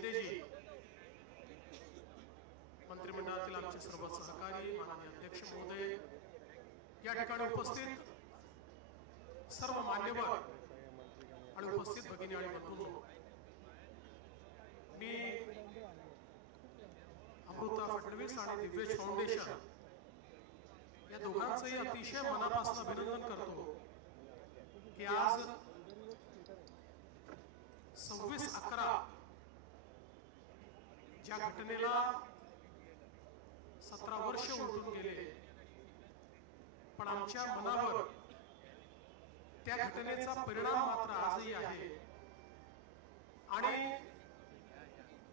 शिंदेजी, मंत्रिमंडळातील आमचे सर्व सहकारी, माननीय अध्यक्ष महोदय, या ठिकाणी उपस्थित सर्व मान्यवर आणि उपस्थित भगिनी आणि बंधूंनो, मी अमृता फडणवीस आणि दिव्येश फाउंडेशन या दोघांचंही अतिशय मनापासून अभिनंदन करतो की आज 26/11 ज्या घटनेला 17 वर्ष उलटून गेले, पण आमच्या मनावर त्या घटनेचा परिणाम मात्र आजही आहे आणि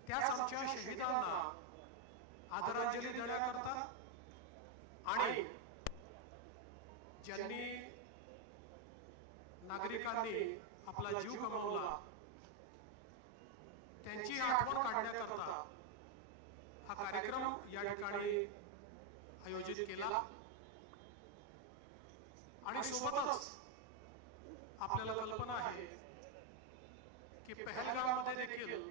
त्याच आमच्या शहीदांना आदरांजली देण्याकरता आणि ज्यांनी नागरिकांनी आपला जीव गमावला त्यांची आठवण काढण्याकरता हा कार्यक्रम या ठिकाणी आयोजित केला आणि सोबतच आपल्याला कल्पना आहे की पहलगाममध्ये देखील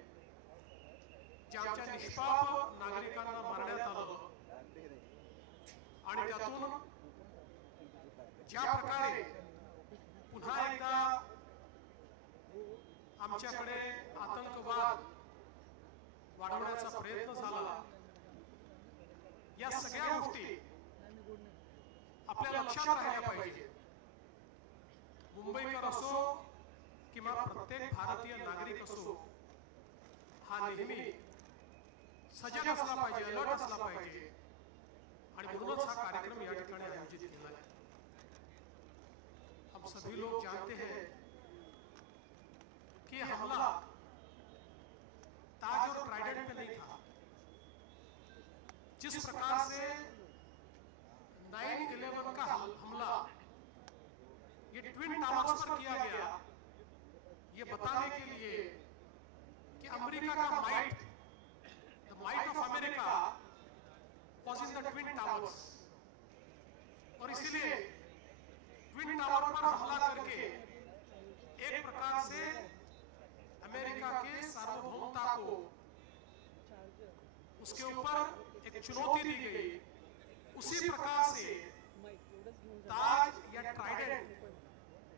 ज्या आमच्या निष्पाप नागरिकांना मारण्यात आलं आणि त्यातून ज्या प्रकारे पुन्हा एकदा आमच्याकडे आतंकवाद वाढवण्याचा प्रयत्न झाला, या सगळ्या गोष्टी आपल्या लक्षात राहिल्या पाहिजे. मुंबईकर असो किंवा प्रत्येक भारतीय नागरिक असो, हा नेहमी सजग असला पाहिजे, अलर्ट असला पाहिजे आणि म्हणूनच हा कार्यक्रम या ठिकाणी आयोजित केला है. हम सभी लोग जानते हैं कि हमला ताज और ट्राइडेंट पे नहीं था. जिस प्रकार से 9/11 का हमला ये ट्विन टावर्स पर किया गया, ये बताने के लिए कि अमेरिका का might, the might of America was in the twin towers, और इसीलिए ट्विन टावर पर हमला करके एक प्रकार से अमेरिका के सार्वभौमता को उसके ऊपर एक चुनौती दी गई. उसी प्रकार से ताज या ट्राइडेंट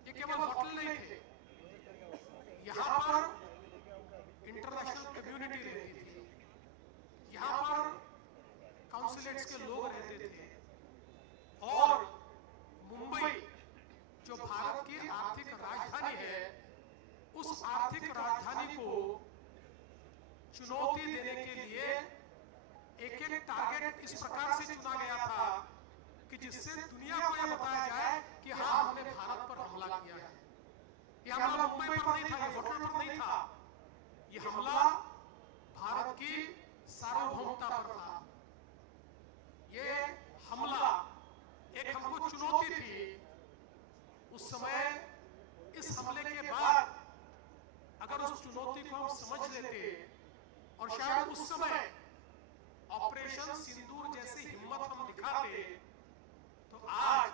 ये केवल होटल नहीं थे, यहाँ पर इंटरनेशनल कम्युनिटी रहती थी, यहाँ पर काउंसिलेट्स के लोग रहते थे और मुंबई जो भारत की आर्थिक राजधानी है, उस आर्थिक राजधानी को चुनौती देने के लिए एक एक टारगेट इस प्रकार से चुना गया था कि जिससे दुनिया को यह बताया जाए कि हाँ, हमने भारत पर हमला किया है. यह हमला मुंबई पर नहीं था, यह होटल पर नहीं था, यह हमला भारत की सार्वभौमता पर था. ये हमला एक हमको चुनौती थी. उस समय इस हमले के बाद अगर उस चुनौती को हम समझ लेते और शायद उस समय ऑपरेशन सिंदूर जैसी हिम्मत हम दिखाते, तो आज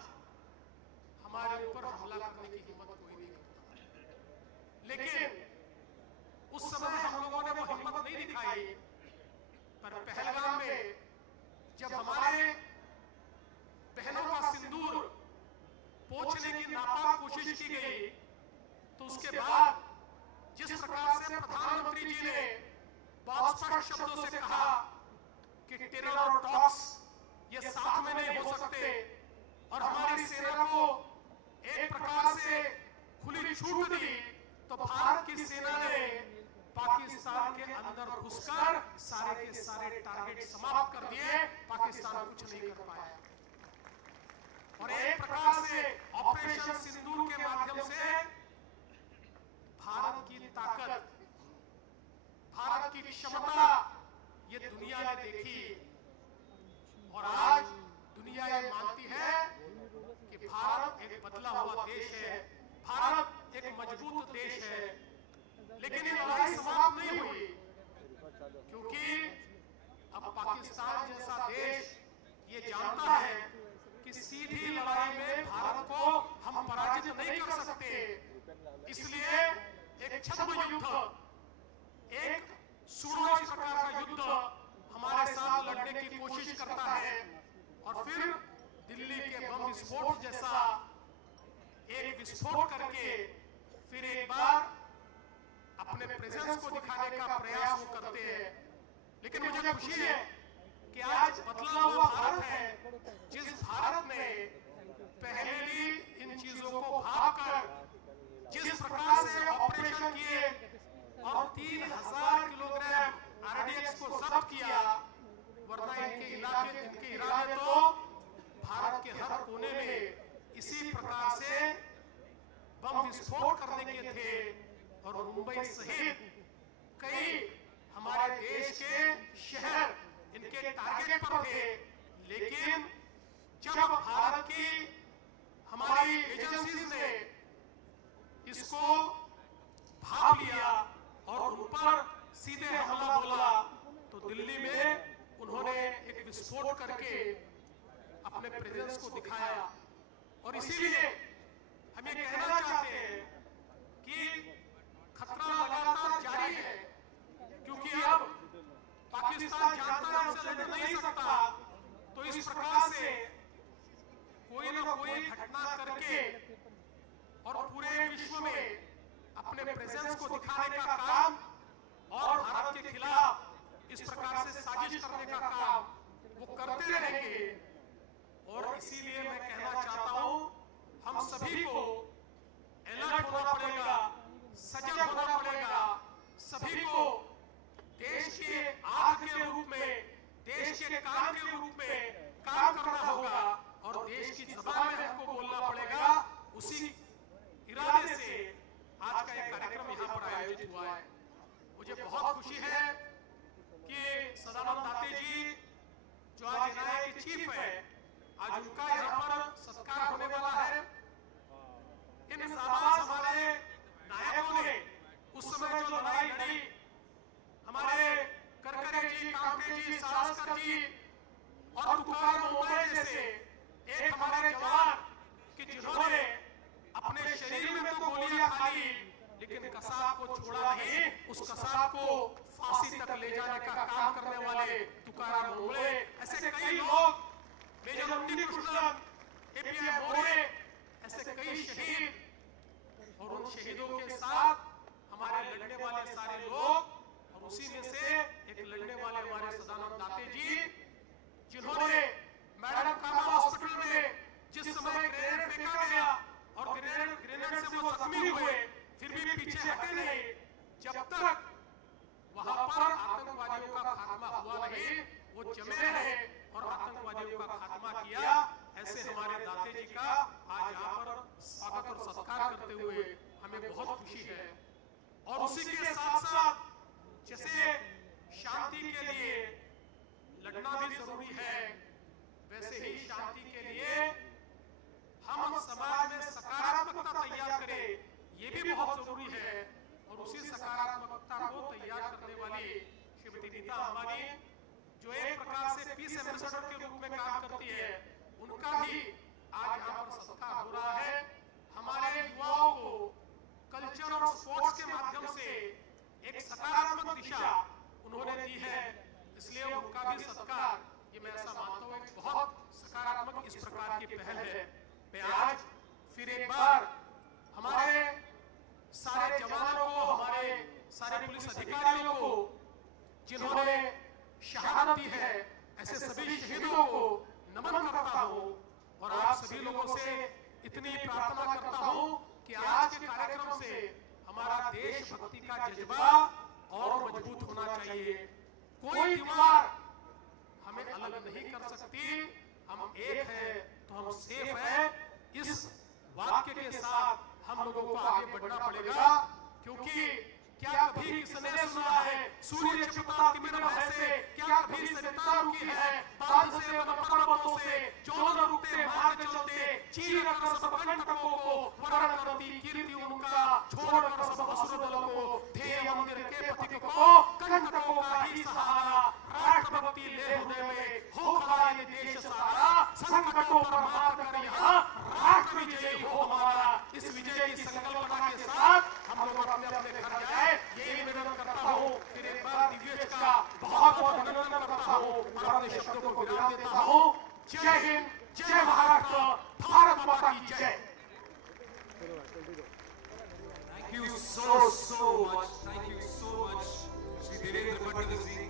हमारे ऊपर हमला करने की हिम्मत कोई नहीं करता. लेकिन उस समय हम लोगों ने वो हिम्मत नहीं दिखाई, पर पहलगाम में जब हमारे बहनों का सिंदूर पोंछने की नापाक कोशिश की गई, तो उसके बाद जिस प्रकार से प्रधानमंत्री जी ने बहुत स्पष्ट शब्दों से कहा कि टेरर और टॉक्स ये साथ में नहीं हो सकते, और हमारी सेना को एक प्रकार से खुली छूट दी, तो भारत की सेना ने पाकिस्तान के अंदर घुसकर सारे के सारे टारगेट समाप्त कर दिए. पाकिस्तान कुछ नहीं कर पाया और एक प्रकार से ऑपरेशन सिंदूर के माध्यम से भारत की ताकत, भारत की क्षमता ये दुनिया ने देखी और आज दुनिया ये मानती है कि भारत एक बदला हुआ देश है, भारत एक मजबूत देश है. लेकिन ये लड़ाई समाप्त नहीं हुई, क्योंकि अब पाकिस्तान जैसा देश ये जानता है कि सीधी लड़ाई में भारत को हम पराजित नहीं कर सकते. इसलिए एक छद्म युद्ध, एक सूडो कोशिश करता है और फिर दिल्ली के बम विस्फोट जैसा एक विस्फोट करके फिर एक बार अपने प्रेजेंस को दिखाने का प्रयास वो करते हैं। लेकिन मुझे खुशी है कि आज बदला हुआ भारत है, जिस भारत ने पहले भी इन चीजों को भागकर जिस प्रकार से ऑपरेशन किए और 3000 किलोग्राम आरडीएक्स को जब्त किया, वरना इनके इरादे तो भारत के हर कोने में इसी प्रकार से बम विस्फोट करने के थे और मुंबई सहित कई हमारे देश के शहर इनके टारगेट पर थे। लेकिन जब भारत की हमारी एजेंसीज ने इसको भाप लिया और उन पर सीधे हमला बोला, तो दिल्ली में उन्होंने एक विस्फोट करके अपने प्रेजेंस को दिखाया। और इसीलिए हम ये कहना चाहते हैं कि खतरा लगातार जारी है, क्योंकि अब पाकिस्तान जानता है हमसे लड़ नहीं सकता, तो इस प्रकार से कोई ना कोई घटना करके और पूरे विश्व में अपने प्रेजेंस को दिखाने का काम और भारत के खिलाफ इस प्रकार से साजिश करने का काम वो करते रहेंगे। और इसीलिए मैं कहना चाहता हूं, हम सभी को अलर्ट होना पड़ेगा, सजग होना पड़ेगा, सभी को देश के आग के रूप में, देश के काम के रूप में काम करना होगा और देश की जबान में हमको बोलना पड़ेगा। उसी इरादे से आज का एक कार्यक्रम यहाँ पर आयोजित हुआ है। मुझे बहुत खुशी है कि सदानंद दाते जी जो आज एनआईए के चीफ है, आज उनका यहाँ पर सत्कार होने वाला है। इन जाबाज हमारे नायकों ने उस समय जो लड़ाई लड़ी, हमारे करकरे जी, कामटे जी, सावरकर जी और तुकाराम मोमय जैसे एक हमारे जवान कि जिन्होंने अपने शरीर में तो गोलियां खाई, लेकिन कसाब को छोड़ा नहीं, उस कसाब को फांसी तक ले जाने का काम करने वाले तुकाराम मोमय, ऐसे कई लोग, मेजर उन्नीकृष्णन, एपीआई मोरे, ऐसे कई शहीद, और उन शहीदों के साथ हमारे लड़ने वाले सारे लोग, और उसी में से एक लड़ने वाले हमारे सदानंद दाते जी, जिन्होंने मैडम कामा हॉस्पिटल में जिस समय ग्रेनेड फेंका गया और ग्रेनेड से वो जख्मी हुए, फिर भी पीछे हटे नहीं, जब तक वहां पर आतंकवादियों का खात्मा हुआ नहीं, वो जमे रहे और आतंकवादियों का खात्मा किया। ऐसे हमारे दाते जी का आज यहाँ पर स्वागत और सत्कार करते हुए हमें बहुत खुशी है। और उसी के साथ साथ जैसे शांति के लिए लड़ना भी जरूरी है, वैसे ही शांति के लिए हम समाज में सकारात्मकता तैयार करें, ये भी बहुत जरूरी है। और उसी सकारात्मकता को तैयार करने वाली श्रीमती नीता अंबानी, जो एक प्रकार से पीस एम्बेसडर के रूप में काम करती है, उनका भी आज यहाँ पर सत्कार हो रहा है। हमारे युवाओं को कल्चर और स्पोर्ट्स के माध्यम से एक सकारात्मक दिशा उन्होंने दी है, इसलिए उनका भी सत्कार, ये मैं ऐसा मानता हूँ, एक बहुत सकारात्मक इस प्रकार की पहल है। मैं आज फिर एक बार हमारे सारे जवानों को, हमारे सारे पुलिस अधिकारियों को जिन्होंने शहादत दी है, ऐसे सभी शहीदों को नमन करता हूँ और आप सभी लोगों से इतनी प्रार्थना करता हूँ कि आज के कार्यक्रम से हमारा देशभक्ति का जज्बा और मजबूत होना चाहिए। कोई दीवार हमें अलग नहीं कर सकती, हम एक है तो हम सेफ है। इस वाक्य के साथ हम लोगों को आगे बढ़ना पड़ेगा, क्योंकि क्या कभी किसने सुना है सूर्य छिपता तिमिर भय से, क्या कभी सरिता रुकी है बांध से वन पर्वतों से, जो न रुकते मार्ग चलते चीर कर सब कंटकों को, वरण करती कीर्ति उनका छोड़ कर सब असुर दल को, ध्येय मंदिर के पथिक को कंटकों का ही सहारा, राष्ट्रभक्ति ले हृदय में हो खड़ा ये देश सारा, संकटों पर मात कर यहाँ राष्ट्र विजयी हो हमारा। इस विजय की संकल्पना के साथ हम लोग अपने अपने घर जाए, यही निवेदन करता हूँ। फिर एक बार दिव्य इसका बहुत बहुत अभिनंदन करता हूँ और अपने शब्दों को विराम देता हूँ। जय हिंद, जय महाराष्ट्र, भारत माता की जय। Thank you so much. Thank you so much, Shri Devendra Fadnavis ji.